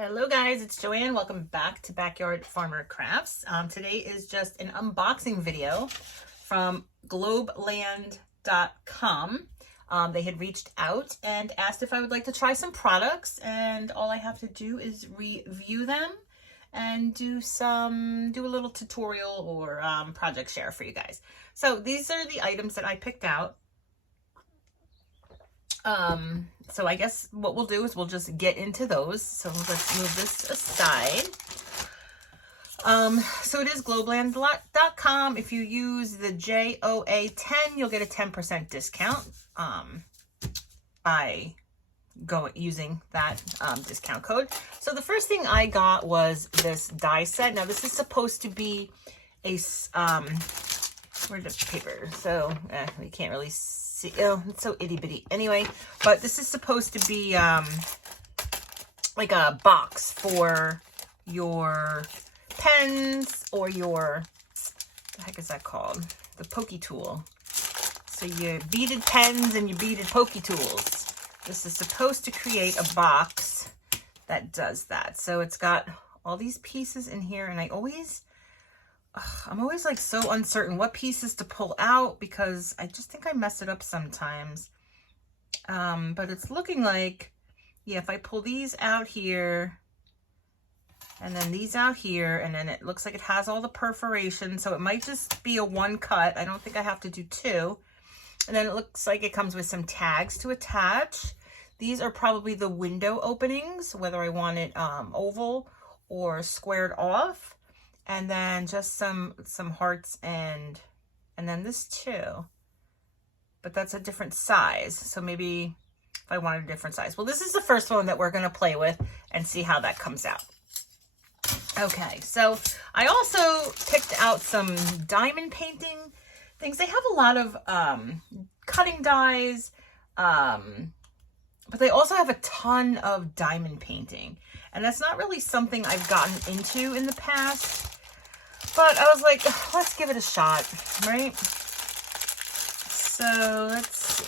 Hello guys, it's Joanne. Welcome back to Backyard Farmer Crafts. Today is just an unboxing video from Globeland.com. They had reached out and asked if I would like to try some products, and all I have to do is review them and do a little tutorial or project share for you guys. So these are the items that I picked out. So I guess what we'll do is we'll just get into those. So let's move this aside. So it is Globeland.com. If you use the JOA10, you'll get a 10% discount, by using that, discount code. So the first thing I got was this die set. Now this is supposed to be a, where's the paper? So, we can't really see. Oh, it's so itty bitty. Anyway, but this is supposed to be like a box for your pens or your, what the heck is that called? The pokey tool. So your beaded pens and your beaded pokey tools. This is supposed to create a box that does that. So it's got all these pieces in here, and I'm always like so uncertain what pieces to pull out because I just think I mess it up sometimes. But it's looking like, yeah, if I pull these out here and then these out here, and then it looks like it has all the perforation, so it might just be a one cut. I don't think I have to do two. And then it looks like it comes with some tags to attach. These are probably the window openings, whether I want it oval or squared off. And then just some hearts and then this too. But that's a different size. So maybe if I wanted a different size. Well, this is the first one that we're going to play with and see how that comes out. Okay, so I also picked out some diamond painting things. They have a lot of cutting dies, but they also have a ton of diamond painting. And that's not really something I've gotten into in the past. But I was like, let's give it a shot, right? So let's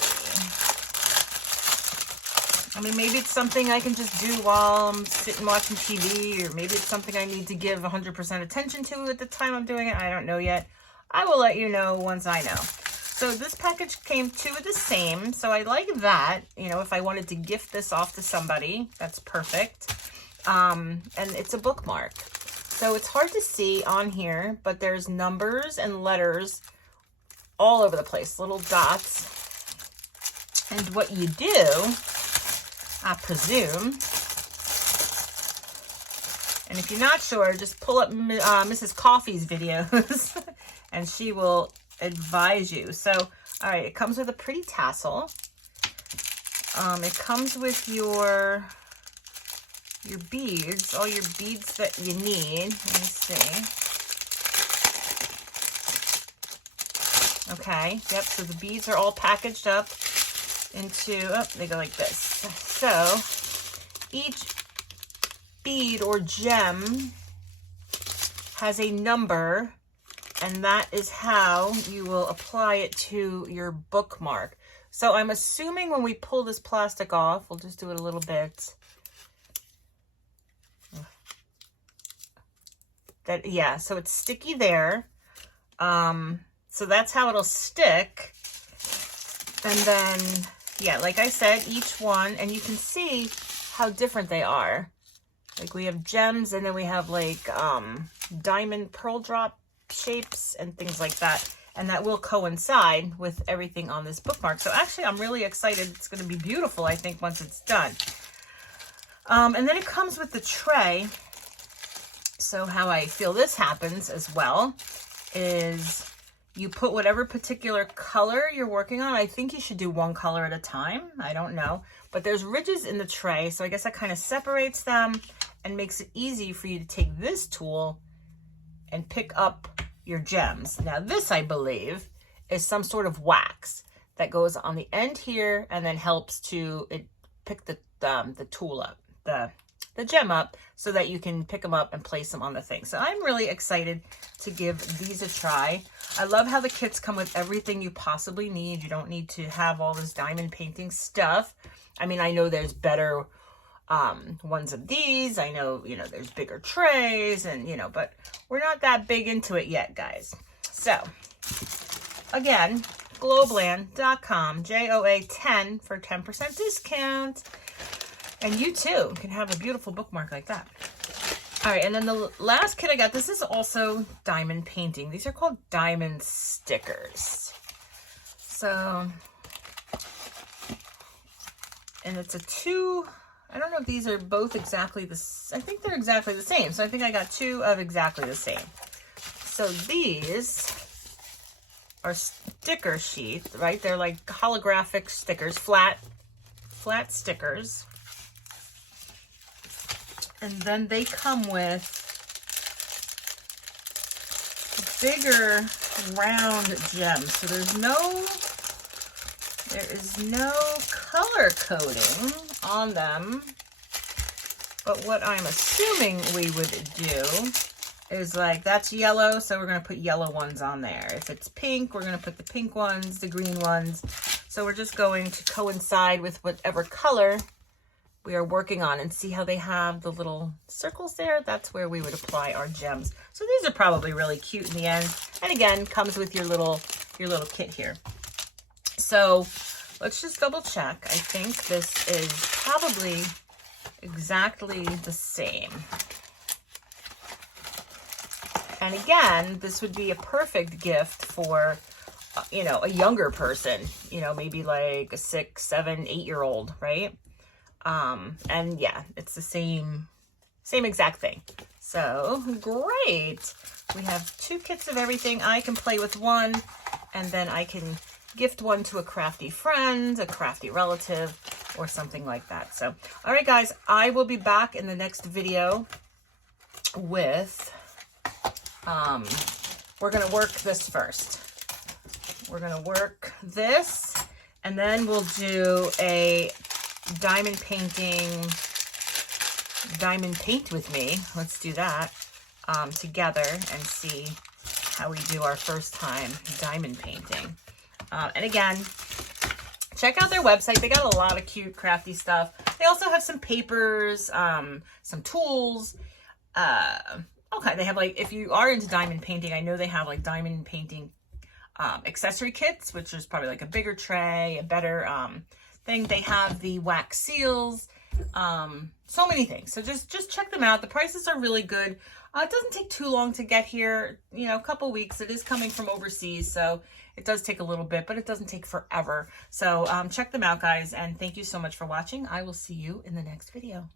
see. I mean, maybe it's something I can just do while I'm sitting watching TV, or maybe it's something I need to give 100% attention to at the time I'm doing it. I don't know yet. I will let you know once I know. So this package came two of the same. So I like that. You know, if I wanted to gift this off to somebody, that's perfect. And it's a bookmark. So it's hard to see on here, but there's numbers and letters all over the place, little dots. And what you do, I presume, and if you're not sure, just pull up Mrs. Coffee's videos and she will advise you. So, all right, it comes with a pretty tassel. It comes with your beads, all your beads that you need. Let me see. Okay, yep, so the beads are all packaged up into, oh, they go like this. So each bead or gem has a number, and that is how you will apply it to your bookmark. So I'm assuming when we pull this plastic off, we'll just do it a little bit. That, yeah, so it's sticky there. So that's how it'll stick. And then, yeah, like I said, each one, and you can see how different they are. Like we have gems, and then we have like diamond pearl drop shapes and things like that. And that will coincide with everything on this bookmark. So actually, I'm really excited. It's going to be beautiful, I think, once it's done. And then it comes with the tray. So how I feel this happens as well is you put whatever particular color you're working on. I think you should do one color at a time. I don't know. But there's ridges in the tray, so I guess that kind of separates them and makes it easy for you to take this tool and pick up your gems. Now this, I believe, is some sort of wax that goes on the end here and then helps to pick the tool up, the gem up, so that you can pick them up and place them on the thing. So I'm really excited to give these a try. I love how the kits come with everything you possibly need. You don't need to have all this diamond painting stuff. I mean, I know there's better ones of these. I know, you know, there's bigger trays and, you know, but we're not that big into it yet, guys. So again, Globeland.com, JOA10 for 10% discount. And you too can have a beautiful bookmark like that. All right, and then the last kit I got, this is also diamond painting. These are called diamond stickers. So, and it's a two, I don't know if these are both exactly the same. I think they're exactly the same. So I think I got two of exactly the same. So these are sticker sheets, right? They're like holographic stickers, flat stickers. And then they come with bigger round gems. So there is no color coding on them. But what I'm assuming we would do is like, that's yellow, so we're gonna put yellow ones on there. If it's pink, we're gonna put the pink ones, the green ones. So we're just going to coincide with whatever color we are working on, and see how they have the little circles there. That's where we would apply our gems. So these are probably really cute in the end. And again, comes with your little kit here. So let's just double check. I think this is probably exactly the same. And again, this would be a perfect gift for, you know, a younger person, you know, maybe like a 6, 7, 8-year-old, right? And yeah, it's the same exact thing. So great. We have 2 kits of everything. I can play with one, and then I can gift one to a crafty friend, a crafty relative, or something like that. So, all right, guys, I will be back in the next video with, we're going to work this first. We're going to work this, and then we'll do a diamond paint with me. Let's do that together and see how we do our first time diamond painting. And again, check out their website. They got a lot of cute crafty stuff. They also have some papers, some tools. Okay, they have like, if you are into diamond painting, I know they have like diamond painting accessory kits, which is probably like a bigger tray, a better thing. They have the wax seals, so many things. So just check them out. The prices are really good. It doesn't take too long to get here, you know, a couple weeks. It is coming from overseas, so it does take a little bit, but it doesn't take forever. So check them out, guys, and thank you so much for watching. I will see you in the next video.